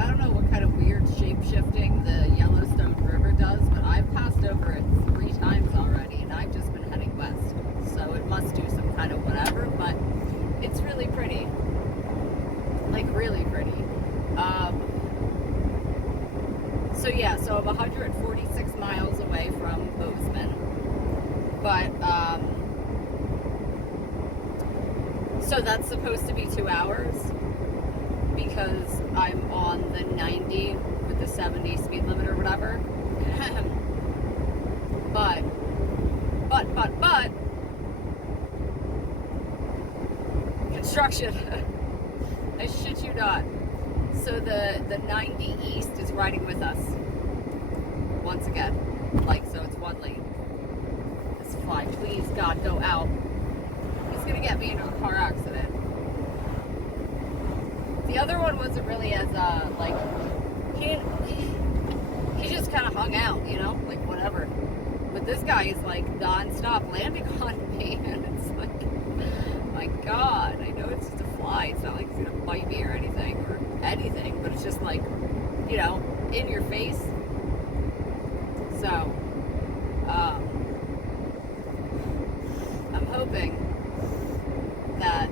I don't know what kind of weird shape-shifting the Yellowstone River does, but I've passed over it 3 times already, and I've just been heading west. So it must do some kind of whatever, but it's really pretty. Like, really pretty. So yeah, so I'm 146 miles away from Bozeman. But, so that's supposed to be 2 hours because I'm on the 90 with the 70 speed limit or whatever. but, construction. I shit you not. So the 90 East is riding with us. Once again. Like, so it's one lane. This fly, please, God, go out. He's gonna get me into a car accident. The other one wasn't really as, like, he just kind of hung out, you know? Like, whatever. But this guy is, like, non-stop landing on me. And it's like, my God, I know it's just a fly. It's not like it's gonna bite me or anything, but it's just like, you know, in your face. So, I'm hoping that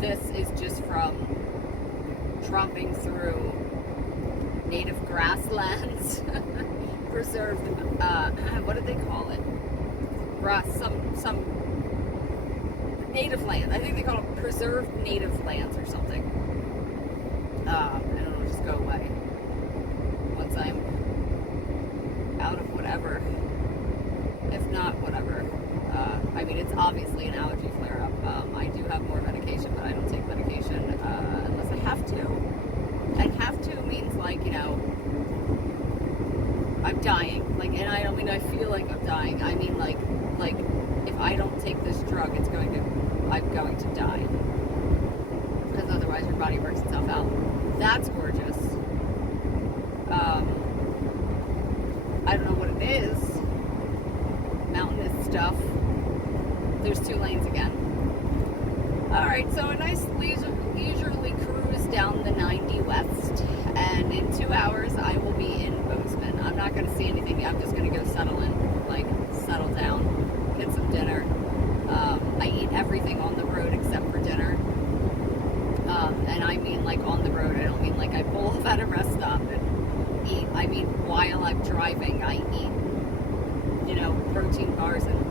this is just from tromping through native grasslands, preserved, what do they call it? Some native land. I think they call it preserved native lands or something. And it'll just go away once I'm out of whatever. If not, whatever. I mean, it's obviously an allergy flare-up. I do have more medication, but I don't take medication unless I have to. And have to means, like, you know, I'm dying. Like, and I don't mean I feel like I'm dying. I mean, like if I don't take this drug, I'm going to die. Because otherwise your body works itself out. That's gorgeous. I don't know what it is. Mountainous stuff. There's 2 lanes again. Alright, so a nice leisurely cruise down the 90 west. And in 2 hours, I will be in Bozeman. I'm not going to see anything yet. I'm just going to go settle down, get some dinner. I eat everything on the road except for dinner. And I mean, like, on the road. I don't mean like I pull off at a rest stop and eat. I mean, while I'm driving, I eat, you know, protein bars and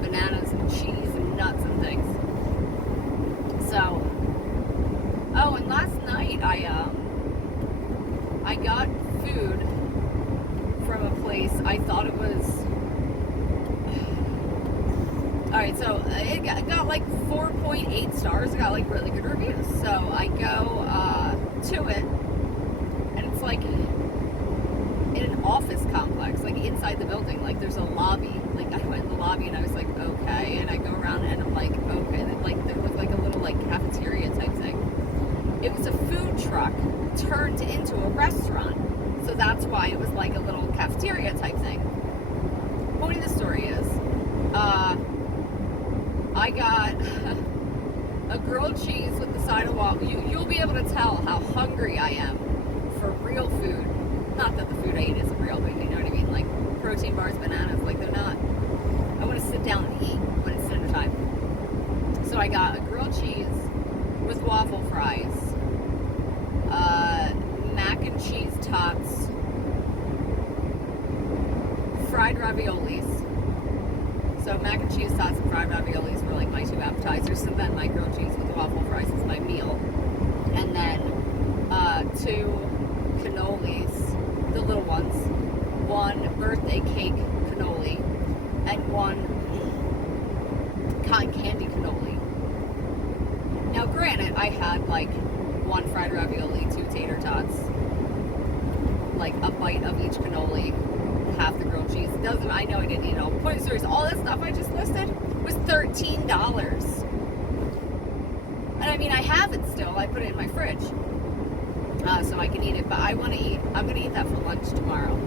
bananas and cheese and nuts and things. So, oh, and last night I got food from a place. I thought it was, alright, so it got like 4.8 stars. It got like really good reviews. So I go to it, and it's like in an office complex, like inside the building. Like, there's a lobby. Like, I went in the lobby and I was like, okay. And I go around and I'm like, okay. And like, there was like a little like cafeteria type thing. It was a food truck turned into a restaurant. So that's why it was like a little cafeteria type thing. Point of the story is, I got a grilled cheese with the side of waffle. You'll be able to tell how hungry I am for real food. Not that the food I eat isn't real, but you know what I mean? Like, protein bars, bananas, like, they're not. I want to sit down and eat when it's dinner time. So I got a grilled cheese with waffle fries, mac and cheese tots, fried raviolis. So mac and cheese tots and fried raviolis were like my 2 appetizers, and then my grilled cheese with waffle fries is my meal. And then 2 cannolis, the little ones, 1 birthday cake cannoli, and 1 cotton candy cannoli. Now, granted, I had like 1 fried ravioli, 2 tater tots, like a bite of each cannoli, half the grilled cheese. It doesn't. I know I didn't eat it all. Point of story is, all that stuff I just listed was $13. And I mean, I have it still. I put it in my fridge, so I can eat it. But I want to eat. I'm going to eat that for lunch tomorrow.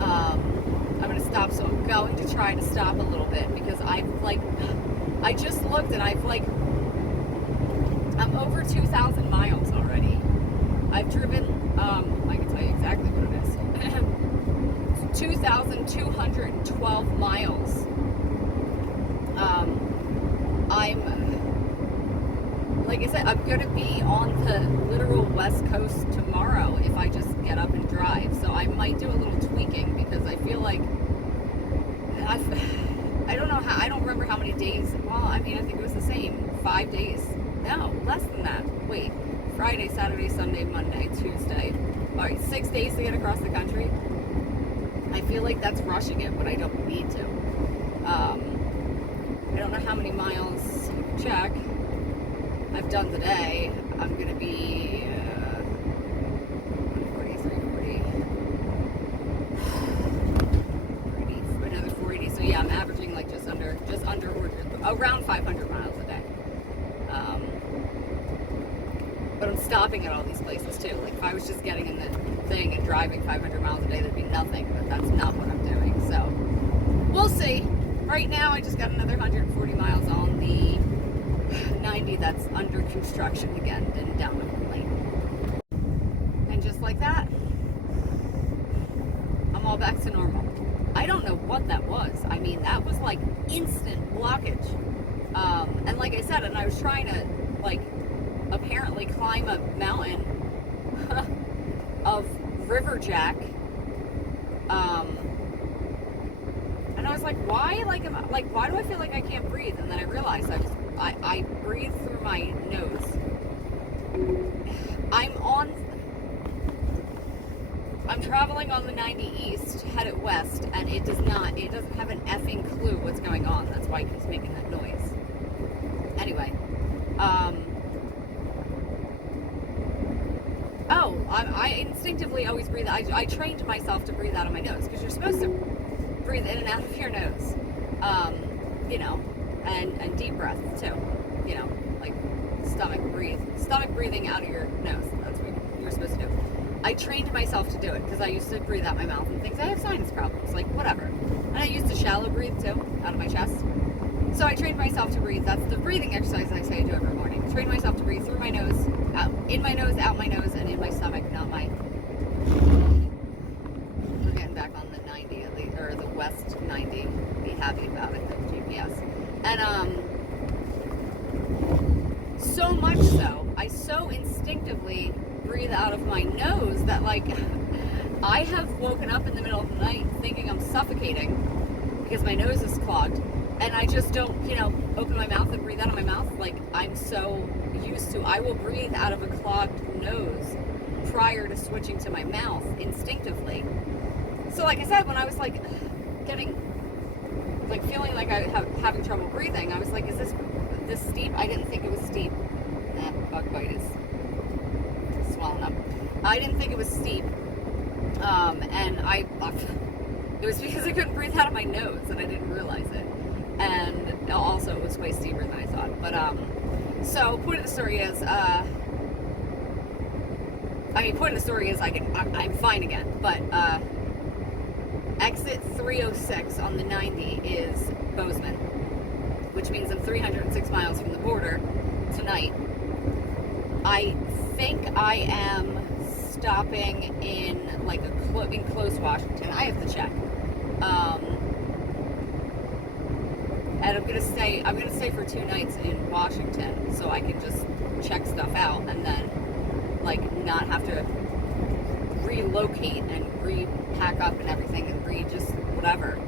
I'm going to stop. So I'm going to try to stop a little bit, because I just looked and I'm over 2,000 miles already. I've driven, I can tell you exactly what it is. 2,212 miles. Like I said, I'm going to be on the literal West Coast tomorrow if I just get up and drive. So I might do a little tweaking because I feel like I don't know how, I don't remember how many days. Well, I mean, I think it was the same. 5 days. No, less than that. Wait. Friday, Saturday, Sunday, Monday, Tuesday. All right, 6 days to get across the country. I feel like that's rushing it when I don't need to. I don't know how many miles, check, I've done today. I'm going to be 140, 340, another 480. So yeah, I'm averaging like just under or around 500 miles a day. But I'm stopping at all these places too. Like if I was just getting in the thing and driving 500 miles a day, that'd be nothing. But that's not what I'm doing. So we'll see. Right now, I just got another 140 miles on the 90 that's under construction again, and down the lane. And just like that, I'm all back to normal. I don't know what that was. I mean, that was like instant blockage. And like I said, and I was trying to like apparently climb a mountain of Riverjack. And I was like, why? Like, why do I feel like I can't breathe? And then I realized I breathe through my nose. I'm traveling on the 90 East, headed west, and it doesn't have an effing clue what's going on. That's why it keeps making that noise. Anyway, I instinctively always breathe. I trained myself to breathe out of my nose, because you're supposed to breathe in and out of your nose, you know, and deep breath too, you know, like stomach breathing out of your nose. That's what you're supposed to do. I trained myself to do it because I used to breathe out my mouth and things. I have sinus problems, like whatever. And I used to shallow breathe too, out of my chest. So I trained myself to breathe. That's the breathing exercise I say I do every morning. Train myself to breathe through my nose, in my nose, out my nose, and in my stomach, not my. We're getting back on the 90 at least, or the West 90. Be happy about it, the GPS. And so much so, I so instinctively breathe out of my nose that like I have woken up in the middle of the night thinking I'm suffocating because my nose is clogged, and I just don't, you know, open my mouth and breathe out of my mouth. Like I'm so used to, I will breathe out of a clogged nose prior to switching to my mouth instinctively. So like I said, when I was like feeling like I having trouble breathing, I was like, is this steep? I didn't think it was steep. That bug bite is swelling up. I didn't think it was steep. And it was because I couldn't breathe out of my nose and I didn't realize it. And also it was way steeper than I thought. But, so point of the story is, I'm fine again, but, exit 306 on the 90 is Bozeman, which means I'm 306 miles from the border tonight. I think I am stopping in like in close Washington. I have to check. And I'm gonna stay for 2 nights in Washington so I can just check stuff out and then like not have to relocate and repack up and everything and just whatever.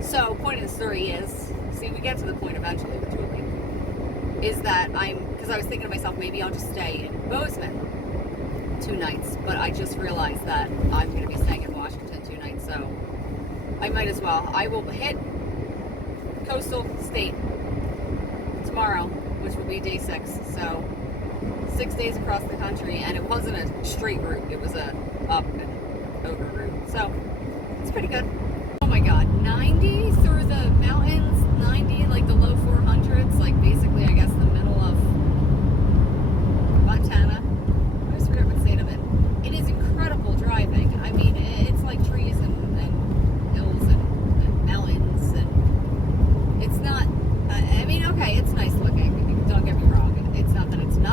So point of the story is, see, we get to the point eventually, which will be, is that because I was thinking to myself, maybe I'll just stay in Bozeman 2 nights, but I just realized that I'm going to be staying in Washington 2 nights, so I might as well. I will hit coastal state tomorrow, which will be day 6, so 6 days across the country, and it wasn't a straight route, it was a up and over route, so it's pretty good. Oh my god, 90 through the mountains, 90 like the low 400s, like basically I guess the middle of Montana. I always forget what state I'm in. It is incredible driving. I mean, it's like trees and hills and mountains, and it's not, I mean, okay, it's nice looking, don't get me wrong. It's not that it's not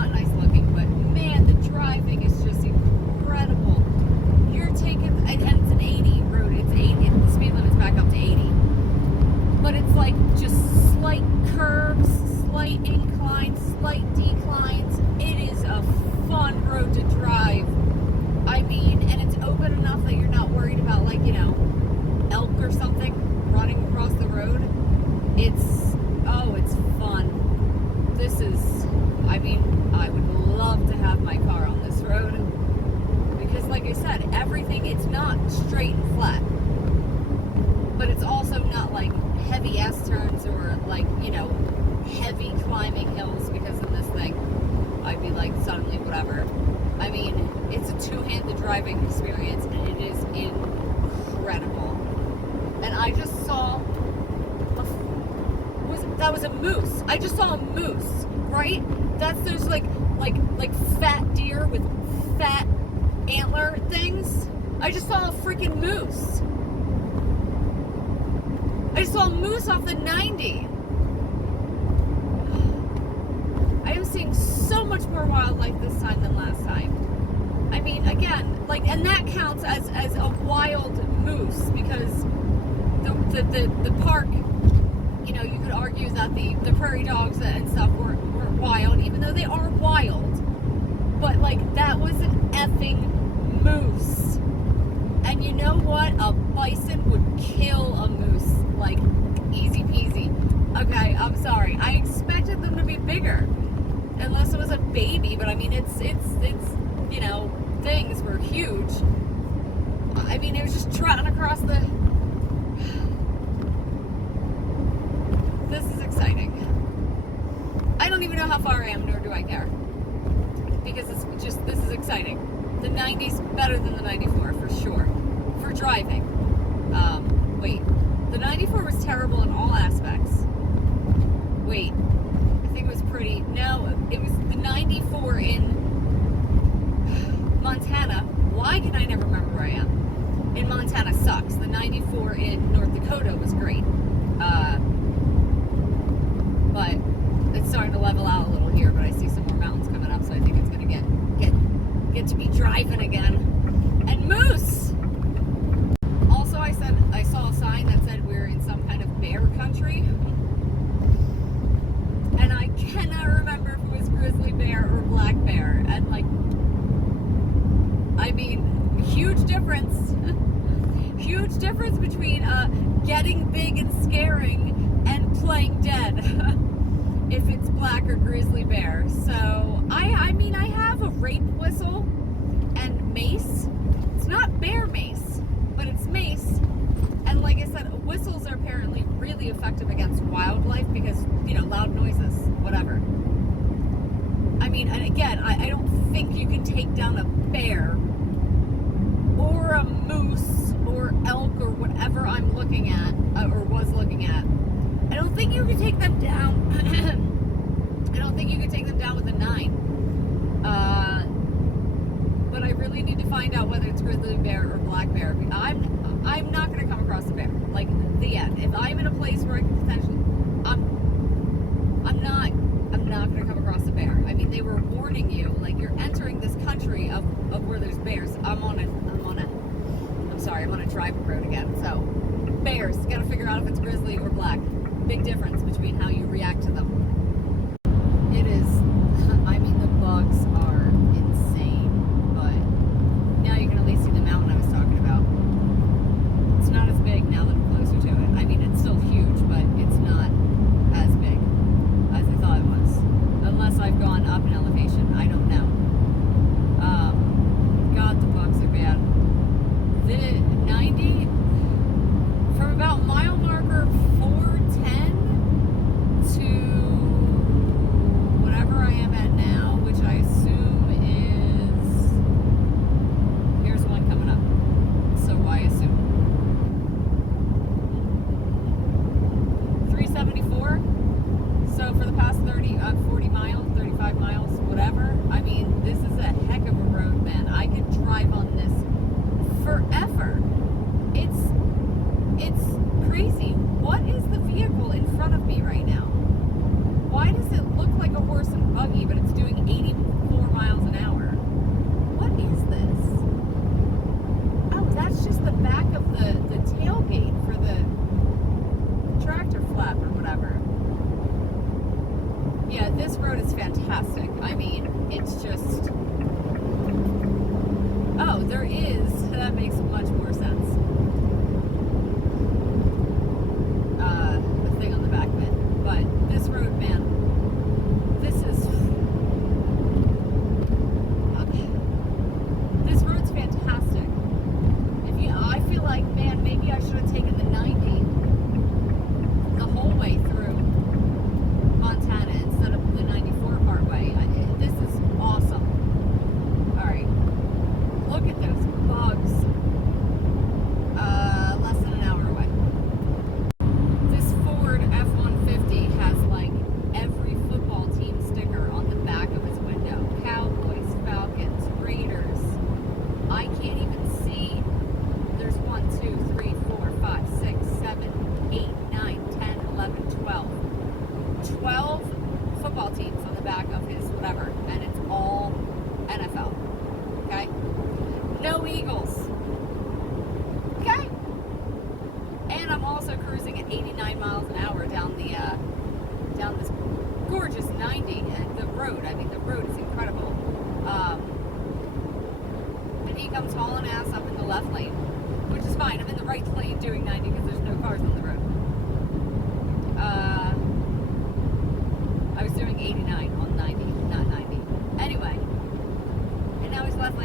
I mean, I would love to have my car on this road because, like I said, everything, it's not straight and flat, but it's also not like heavy S-turns or like, you know, heavy climbing hills, because in this thing, I'd be like suddenly whatever. I mean, it's a two-handed driving experience, and it is incredible. And I just saw, that was a moose. I just saw a moose, right? There's like fat deer with fat antler things. I just saw a freaking moose. I just saw a moose off the 90. I am seeing so much more wildlife this time than last time. I mean, again, like, and that counts as a wild moose, because the park, you know, you could argue that the prairie dogs and stuff weren't wild, even though they are wild. But like, that was an effing moose. And you know what? A bison would kill a moose, like, easy peasy. Okay, I'm sorry. I expected them to be bigger, unless it was a baby. But I mean, it's you know, things were huge. I mean, it was just trotting across the. This is exciting. I don't even know how far I am, nor do I care, because it's just, this is exciting. The 90's better than the 94 for sure, for driving. Wait, the 94 was terrible in all aspects. Wait, I think it was pretty. No, it was the 94 in Montana. Why can I never remember where I am? In Montana sucks. The 94 in North Dakota was great. But it's starting to level out a little here, but I see some more mountains coming up, so I think it's going to get to be driving again. And moose! Also, I saw a sign that said we're in some kind of bear country. And I cannot remember if it was grizzly bear or black bear. And like, I mean, huge difference. Huge difference between getting big and scaring and playing dead. If it's black or grizzly bear. So I mean, I have a rape whistle and mace. It's not bear mace, but it's mace. And like I said, whistles are apparently really effective against wildlife because, you know, loud noises, whatever. I mean, and again, I don't think you can take down a bear or a moose or elk or whatever I'm looking at, or was looking at. I don't think you can take them down. I don't think you can take them down with a 9. But I really need to find out whether it's grizzly bear or black bear. I'm not going to come across a bear. Like, the end. If I'm in a place where I can potentially, I'm not going to come across a bear. I mean, they were warning you, like, you're entering this country of where there's bears. I'm on a driving road again. So, bears, got to figure out if it's grizzly or black. Big difference between how you react to them. It is, I mean, the bugs are insane, but now you can at least see the mountain I was talking about. It's not as big now that I'm closer to it. I mean, it's still huge, but it's not as big as I thought it was. Unless I've gone up in elevation, I don't know. God, the bugs are bad. The 90, from about mile marker 410 to whatever I am at now, which I assume is, here's one coming up, so I assume 374. So for the past 40 miles, 35 miles, whatever, I mean, this is a heck of a road, man. I could drive on this forever. It's crazy. What is the vehicle in front of me right now? Why does it look like a horse and buggy, but it's doing 84 miles an hour? What is this? Oh, that's just the back of the tailgate for the tractor flap or whatever. Yeah, this road is fantastic. I mean, it's just... Oh, there is. That makes much more sense. The thing on the back of it. But this road, man, this is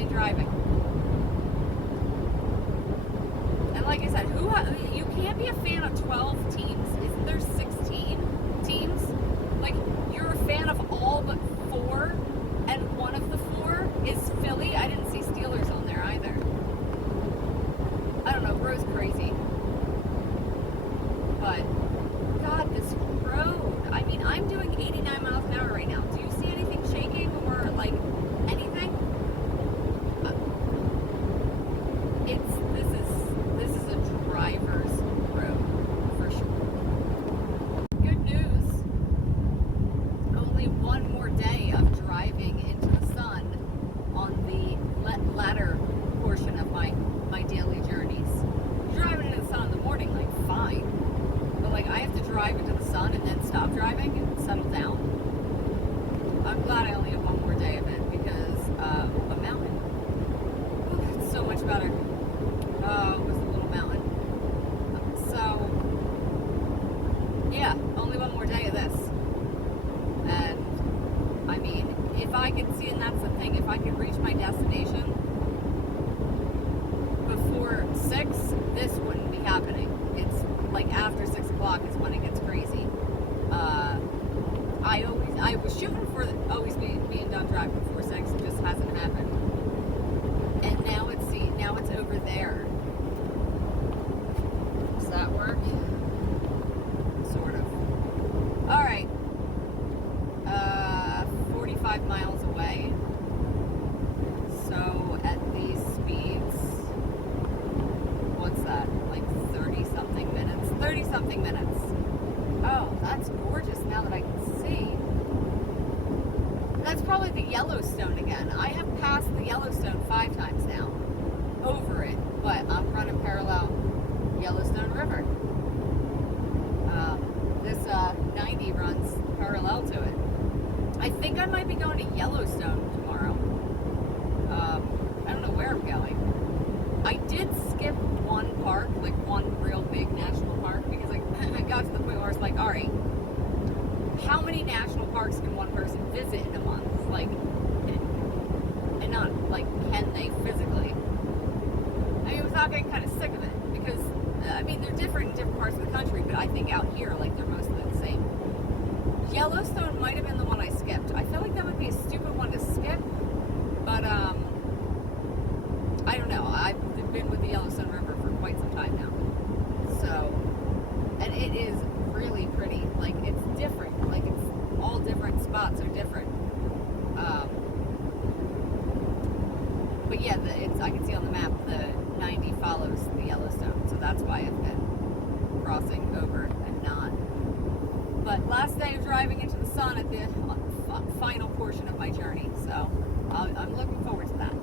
lane driving. And like I said, you can't be a fan of 12 teams. Isn't there 16 teams? Like, you're a fan of all but 4, and one of the 4 is Philly. I didn't see Steelers on there either. I don't know, bro's crazy. But, God, this road. I mean, I'm doing 89 miles an hour right now. Do you see anything shaking or, like, anything? This is a driver's road, for sure. Good news. Only one more day of driving into the sun on the latter portion of my daily journeys. Driving into the sun in the morning, like, fine. But, like, I have to drive into the sun and then stop driving and settle down. I'm glad I only have one more day of it because a mountain. Ooh, it's so much better. It was a little mountain. So, yeah, only one more day of this. And, I mean, if I could see, and that's the thing, if I could reach my destination before 6, this wouldn't be happening. It's like after 6 o'clock is when it gets crazy. I was shooting for always being done driving before 6. It just hasn't happened. And now it's over there. Does that work? Sort of. All right. 45 miles away. So at these speeds, what's that? Like 30-something minutes? 30-something minutes. Oh, that's gorgeous now that I can see. That's probably the Yellowstone again. I have passed the Yellowstone 5 times now. Over it. But I'm running parallel Yellowstone River. This 90 runs parallel to it. I think I might be going to Yellowstone tomorrow. I don't know where I'm going. I did skip one park, like one real big national park, because I got to the point where I was like, all right, how many national parks can one person visit in a month? Like, and not, like, can they physically? I mean, without getting kind of sick of it, because, I mean, they're different in different parts of the country, but I think out here, like, they're mostly the same. Yellowstone might have been the one I skipped. I feel like that would be a stupid one to skip, but, I don't know. I've been with the Yellowstone River for quite some time now. So, and it is really pretty. Like, it's different. Like, it's all different spots are different. But yeah, I can see on the map the 90 follows the Yellowstone, so that's why I've been crossing over and not. But last day of driving into the sun at the final portion of my journey, so I'm looking forward to that.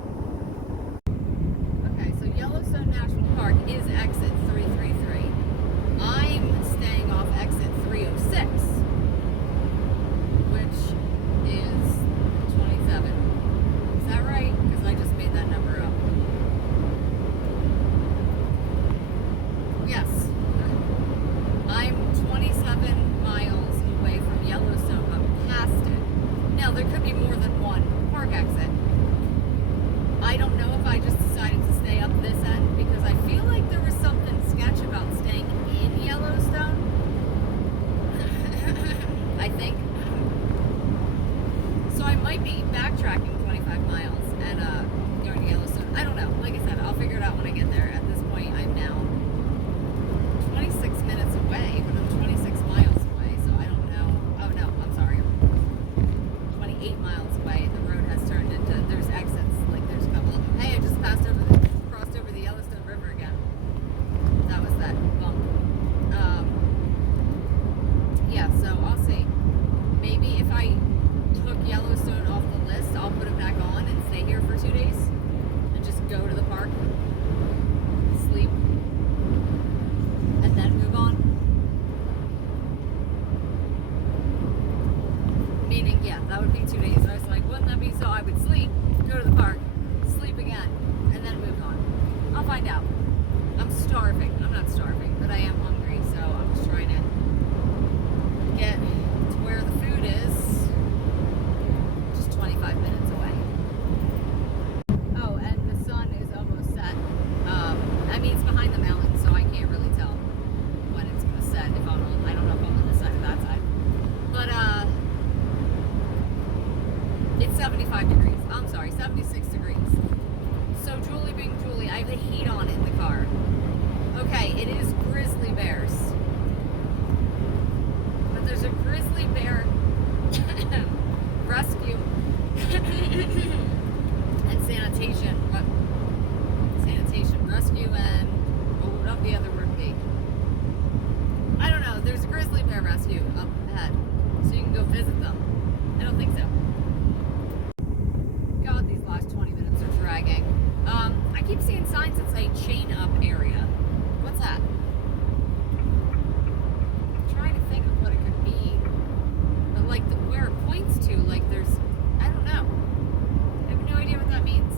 Okay, so Yellowstone National Park is exit 333. I'm staying off exit 306, which is 27. Is that right? Because I just made that number up. Yes. I'm 27 miles away from Yellowstone, but past it. Now, there could be more than one park exit. I don't know if I just decided to stay up this end because I feel like there was something sketch about staying in Yellowstone. I think. So I might be backtracking 25 miles and going to Yellowstone. I don't know. Like I said, I'll figure it out when I get there. At this point, I'm now 26 minutes away, but I'm 26 miles away, so I don't know. Oh no, I'm sorry. 28 miles away, and the road has turned into, there's exits, like there's a couple of them. Hey, I just crossed over the Yellowstone River again. That was that bump. Yeah, so I'll see. Maybe if I took Yellowstone off the list, I'll put it back on and stay here for 2 days and just go to the park, sleep, and then move on. Meaning, yeah, that would be 2 days. I was like, wouldn't that be so? I would sleep, go to the park, sleep again, and then move on. I'll find out. I'm starving. I'm not starving, but I am hungry, so I'm just trying to get to where the food is. Just 25 minutes away. Oh, It's 75 degrees. I'm sorry, 76 degrees. So Julie being Julie, I have the heat on in the car. Okay, it is grizzly bears. But there's a grizzly bear rescue and sanitation rescue and what would the other word be? I don't know. There's a grizzly bear rescue up ahead, so you can go visit them. I don't think so. God, these last 20 minutes are dragging. I keep seeing signs that say chain up area. What's that? I'm trying to think of what it could be. But like where it points to, like there's, I don't know. I have no idea what that means.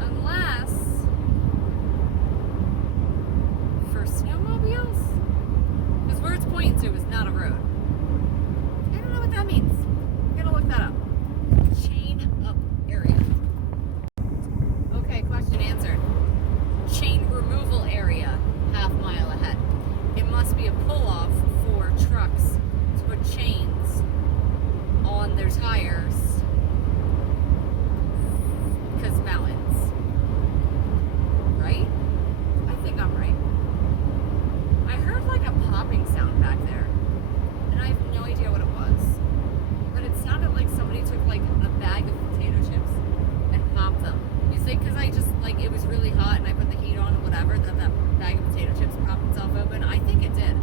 Unless for snowmobiles? Because where it's pointing to is not a road. I don't know what that means. I'm gonna look that up. Chain up area. Okay, question answered. Chain removal area, half mile ahead. It must be a pull-off for trucks to put chains on their tires because mountains. Right? I think I'm right. I heard like a popping sound back there, and I have no idea what it was. But it sounded like somebody took like a bag of potato chips and popped them. You think because I just like it was really hot and I put the heat on or whatever that bag of potato chips popped itself open? I think it did.